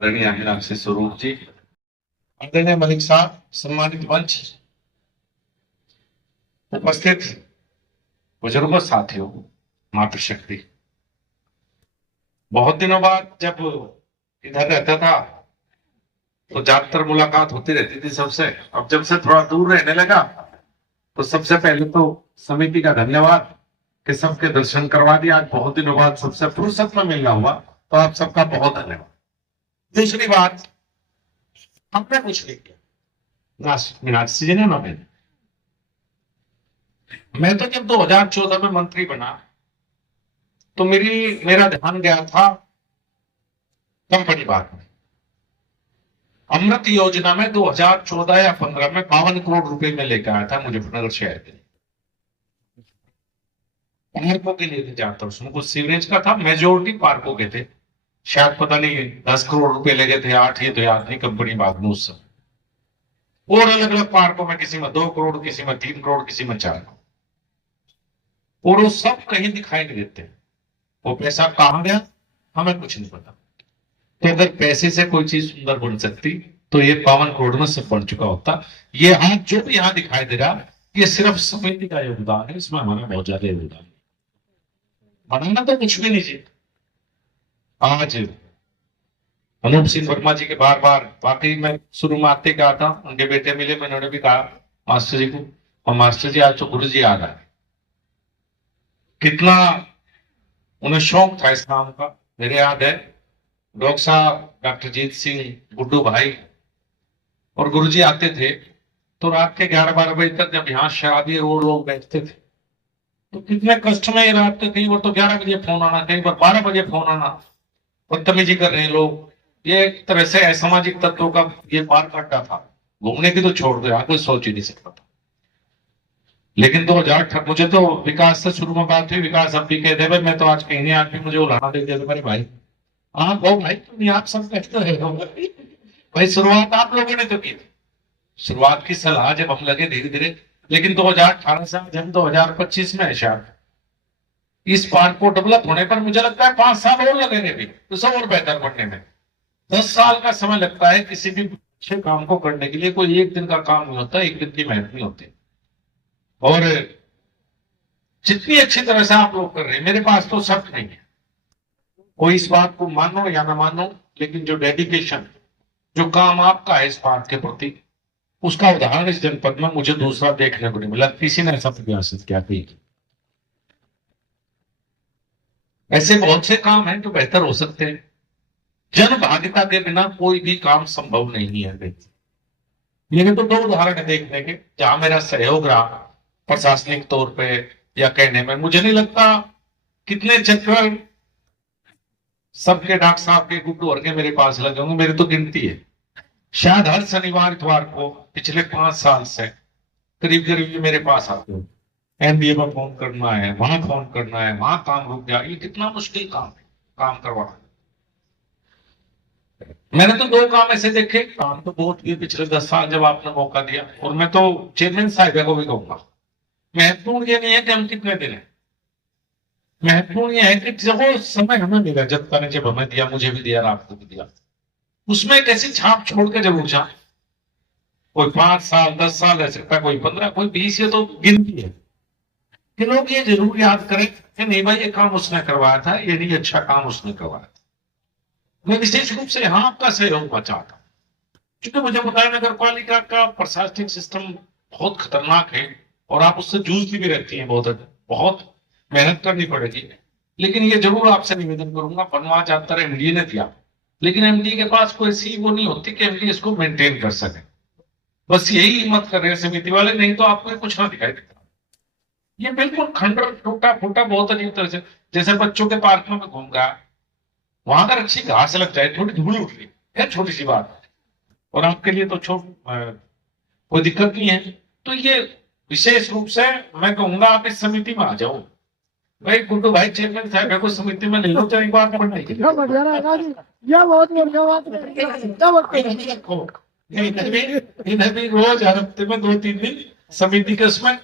आदरणीय मीनाक्षी स्वरूप जी, आदरणीय मलिक साहब, सम्मानित मंच, उपस्थित बुजुर्गों, साथियों, मातृशक्ति। बहुत दिनों बाद जब इधर रहता था तो ज्यादातर मुलाकात होती रहती थी सबसे। अब जब से थोड़ा दूर रहने लगा तो सबसे पहले तो समिति का धन्यवाद कि सबके दर्शन करवा दिया। आज बहुत दिनों बाद सबसे फुर्सत में मिलना हुआ, तो आप सबका बहुत धन्यवाद। दूसरी बात, हमने कुछ नहीं किया, मीनाक्षी जी ने ना मैंने। मैं तो जब 2014 में मंत्री बना तो मेरा ध्यान गया था कंपनी बात में। अमृत योजना में 2014 या 15 में 52 करोड़ रुपए में लेकर आया था मुजफ्फरनगर शहर के लिए, पार्कों के लिए जाता। उसमें कुछ सीवरेज का था, मेजोरिटी पार्कों के थे। शायद पता नहीं 10 करोड़ रुपए लगे थे, 8 ही तो याद नहीं कंपनी बाद में उस समय। और अलग अलग पार्कों में किसी में 2 करोड़, किसी में 3 करोड़, किसी में 4 करोड़, और वो सब कहीं दिखाई नहीं देते। वो पैसा कहां गया हमें कुछ नहीं पता। तो अगर पैसे से कोई चीज सुंदर बन सकती तो ये 52 करोड़ में सब बन चुका होता। ये हाथ जो भी यहां दिखाई दे रहा, ये सिर्फ समिति का योगदान है, इसमें हमारा बहुत ज्यादा योगदान है। बनाना तो कुछ भी नहीं चाहिए। आज अनूप सिंह वर्मा जी के बार बार, वाकई मैं शुरू में आते कहा था, उनके बेटे मिले, मैंने उन्हें भी कहा मास्टर जी को, और मास्टर जी आज तो गुरु जी आ रहा है। कितना उन्हें शौक था इस काम का। मेरे याद है डॉक्टर साहब, डॉक्टर जीत सिंह, गुड्डू भाई और गुरुजी आते थे तो रात के 11-12 बजे तक, जब यहाँ शादी वो लोग बैठते थे तो कितने कष्ट में ये रात के, कई बार तो 11 बजे फोन आना, कई बार 12 बजे फोन आना, बदतमीजी कर रहे हैं लोग। ये एक तरह से असामाजिक तत्वों का ये पार काटा था। घूमने की तो छोड़ दो, कोई सोच ही नहीं सकता था। लेकिन 2008 मुझे तो विकास से शुरू में बात हुई, विकास अब भी कहते भाई मैं तो आज कहीं नहीं, आज भी मुझे उलाना दे दिया मेरे भाई। हाँ वो भाई, तुम आप सब कहते हो भाई, शुरुआत आप लोगों ने तो की थी। शुरुआत की सलाह जब हम लगे धीरे धीरे, लेकिन 2018 से जब 2025 में है शायद, इस पार्क को डेवलप होने पर मुझे लगता है 5 साल और लगेंगे भी, तो सब और बेहतर बनने में। 10 साल का समय लगता है किसी भी अच्छे काम को करने के लिए। कोई एक दिन का काम नहीं होता, एक दिन की मेहनत नहीं होती। और जितनी अच्छी तरह से आप लोग कर रहे हैं, मेरे पास तो शक नहीं है, कोई इस बात को मानो या ना मानो, लेकिन जो डेडिकेशन, जो काम आपका है इस बात के प्रति, उसका उदाहरण इस जनपद में मुझे दूसरा देखने को नहीं मिला। किसी ने ऐसा प्रयास किया कहीं। ऐसे बहुत से काम हैं जो बेहतर हो सकते हैं। जन भागीदारी के बिना कोई भी काम संभव नहीं है। लेकिन तो 2 उदाहरण है देखने के जहां मेरा सहयोग रहा प्रशासनिक तौर पे या कहने में। मुझे नहीं लगता कितने चक्कर सबके डॉक्टर साहब के, गुड्डू और के मेरे पास लगे होंगे, मेरी तो गिनती है। शायद हर शनिवार इतवार को पिछले 5 साल से करीब करीब मेरे पास आते हो। एमबीए में फोन करना है, वहां फोन करना है, वहां काम रुक गया। ये कितना मुश्किल काम है, काम करवाना। मैंने तो 2 काम ऐसे देखे, काम तो बहुत किए पिछले 10 साल जब आपने मौका दिया। और मैं तो चेयरमैन साहिब को भी कहूंगा, महत्वपूर्ण ये नहीं है कि हम कितने दिन है, महत्वपूर्ण ये है कि जब वो समय हमें मिला, जनता ने जब हमें दिया, मुझे भी दिया, आपको भी दिया, उसमें एक ऐसी छाप छोड़ के जरूर जाए। कोई 5 साल 10 साल रह सकता है, कोई 15, कोई 20, ये तो गिनती है कि लोग ये जरूर याद करें कि नहीं भाई ये काम उसने करवाया था, ये नहीं अच्छा काम उसने करवाया था। मैं विशेष रूप से यहाँ आपका सहयोग चाहता हूँ, क्योंकि मुझे पता है नगर पालिका का प्रशासनिक सिस्टम बहुत खतरनाक है और आप उससे जूझती भी रहती हैं। बहुत मेहनत करनी पड़ेगी। लेकिन ये जरूर आपसे निवेदन करूंगा, बनवा ज्यादातर एमडीए ने दिया, लेकिन एमडी के पास कोई ऐसी वो नहीं होती कि एमडी इसको मेंटेन कर सके। बस यही हिम्मत कर रहे हैं समिति वाले, नहीं तो आपको कुछ ना दिखाई देता। ये बिल्कुल खंडर, टूटा फूटा, बहुत अजीब तरह से, जैसे बच्चों के पार्क में घूम रहा, वहां अगर अच्छी घास लग जाए, थोड़ी धूल उठ रही है, छोटी सी बात, और आपके लिए तो कोई दिक्कत नहीं है। तो ये विशेष रूप से मैं कहूंगा आप इस समिति में आ जाओ भाई। गुड्डू भाई चेयरमैन साहब को समिति में ले लो, तो एक बार पढ़ने के इधर भी रोज हफ्ते में 2-3 दिन समिति के उसमें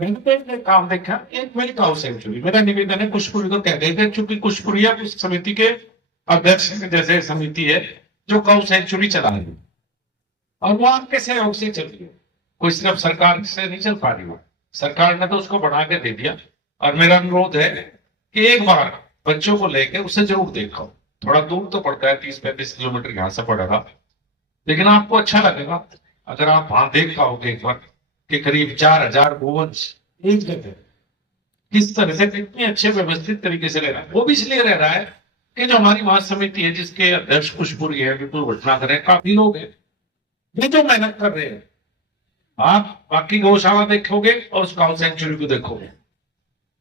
मैंने काम देखा। एक मेरी काउ सेंचुरी, मेरा निवेदन है कुशपुरी को कह देते, चूंकि कुशपुरिया उस समिति के अध्यक्ष जैसे समिति है जो गौ सेंचुरी चला रही है और वो आपके सहयोग से चल रही है, कोई सिर्फ सरकार से नहीं चल पा रही है। सरकार ने तो उसको बढ़ा के दे दिया। और मेरा अनुरोध है कि एक बार बच्चों को लेके उसे जरूर देखो। थोड़ा दूर तो पड़ता है, 30-35 किलोमीटर यहाँ से पड़ेगा, लेकिन आपको अच्छा लगेगा अगर आप वहां देख पाओगे एक बार कि करीब 4000 गोवंश एक जगह किस तरह से कितने अच्छे व्यवस्थित तरीके से रह रहा है। वो भी इसलिए रह रहा है कि जो हमारी महासमिति है जिसके अध्यक्ष खुशबुरी है, विपुल भटनागर है, काफी लोग हैं ये जो मेहनत कर रहे हैं। आप बाकी गौशाला देखोगे और उस काउ सेंचुरी को देखोगे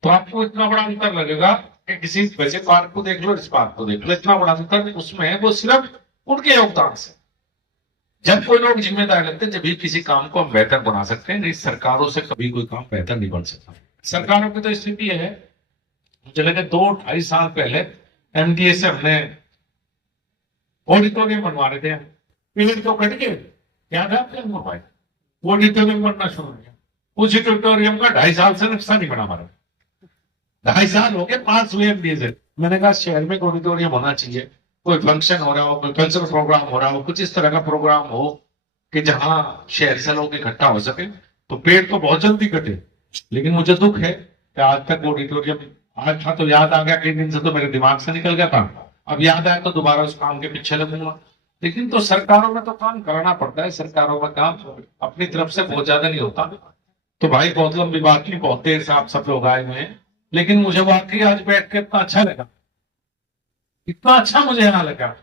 तो आपको इतना बड़ा अंतर लगेगा कि किसी वैसे पार्क को देख लो, इस पार्क को देख लो, इतना बड़ा अंतर उसमें है। वो सिर्फ उनके योगदान से। जब कोई लोग जिम्मेदार लगते हैं, जब भी किसी काम को हम बेहतर बना सकते हैं। नहीं, सरकारों से कभी कोई काम बेहतर नहीं बन सकता। सरकारों की तो स्थिति है, मुझे लगे 2-2.5 साल पहले एमडीए से हमने ऑडिटोरियम बनवा रहे थे, पेड़ तो कट गए, याद है आपको भाई? ऑडिटोरियम बनना शुरू किया, उस ऑडिटोरियम का 2.5 साल से नक्शा नहीं बना हमारा। 2.5 साल हो गए, 5 हुए एमडीए से। मैंने कहा शहर में ऑडिटोरियम होना चाहिए, कोई फंक्शन हो रहा हो, कोई कल्चरल प्रोग्राम हो रहा हो, कुछ इस तरह का प्रोग्राम हो कि जहां शहर से लोग इकट्ठा हो सके। तो पेड़ तो बहुत जल्दी कटे, लेकिन मुझे दुख है कि आज तक ऑडिटोरियम, आज था तो याद आ गया, कई दिन से तो मेरे दिमाग से निकल गया था, अब याद आया तो दोबारा उस काम के पीछे लगूंगा। लेकिन तो सरकारों में तो काम कराना पड़ता है, सरकारों में काम अपनी तरफ से बहुत ज्यादा नहीं होता। तो भाई बहुत लंबी बात नहीं, बहुत देर से आप सब लोग आए हुए हैं, लेकिन मुझे वाकई आज बैठ के इतना अच्छा लगा, इतना अच्छा मुझे यहाँ लगा।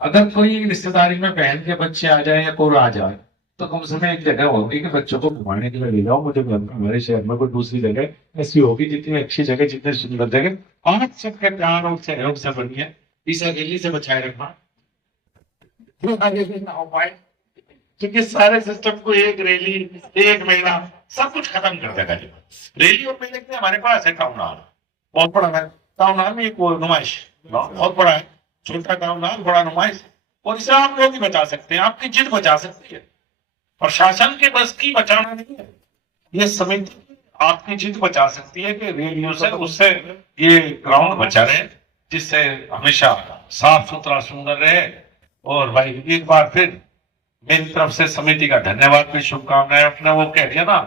अगर कोई रिश्तेदारी में बहन के बच्चे आ जाए या कोई आ जाए तो कम से कम एक जगह होगी कि बच्चों को घुमाने के लिए ले जाओ। मुझे हमारे शहर में कोई दूसरी जगह ऐसी होगी जितनी अच्छी जगह, जितनी सुंदर जगह और सबके प्यार और सहयोग से बनी है, इस अकेली से बचाए रखना ना हो पाए। क्योंकि सारे सिस्टम को एक रैली, एक महीना सब कुछ खत्म कर देगा। रैली और मेले के हमारे पास है टाउन हॉल, बहुत बड़ा है। टाउन हॉल में एक नुमाइश बहुत बड़ा है, छोटा टाउन हॉल, बड़ा नुमाइश, और इसे आप लोग ही बचा सकते हैं, आपकी जिद बचा सकती है। प्रशासन के बस की बचाना नहीं है, ये समिति आपकी जिद बचा सकती है कि रैलियों से उससे ये ग्राउंड बचा रहे, जिससे हमेशा साफ सुथरा सुंदर रहे। और भाई एक बार फिर मेरी तरफ से समिति का धन्यवाद भी, शुभकामनाएं। अपने वो कह दिया ना,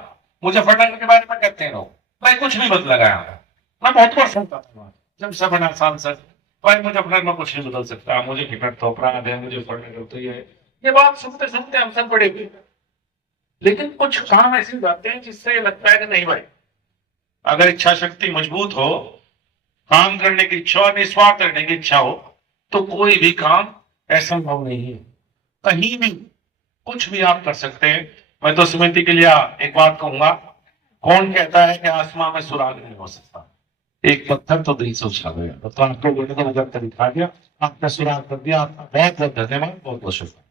मुझे फटाने के बारे में कहते हैं लोग, भाई कुछ नहीं बदल लगाया। मैं बहुत बार सुनता था जब से बना सांसद, भाई मुझे अपने में कुछ नहीं बदल सकता, मुझे टिकट थोपरा है, मुझे फटने होते ही है। ये बात सुनते सुनते हम सब बड़े हुए। लेकिन कुछ काम ऐसी बातें हैं जिससे लगता है कि नहीं भाई, अगर इच्छा शक्ति मजबूत हो, काम करने की इच्छा और निस्वार्थ करने की इच्छा हो, तो कोई भी काम असंभव नहीं है। कहीं भी कुछ भी आप कर सकते हैं। मैं तो समिति के लिए एक बात कहूंगा, कौन कहता है कि आसमान में सुराग नहीं हो सकता? एक पत्थर तो दिल से उछाल गया, तो आपको बोलने का नजर दिखा दिया, आपने सुराग कर दिया। आपका बहुत बहुत धन्यवाद, बहुत बहुत शुक्रिया।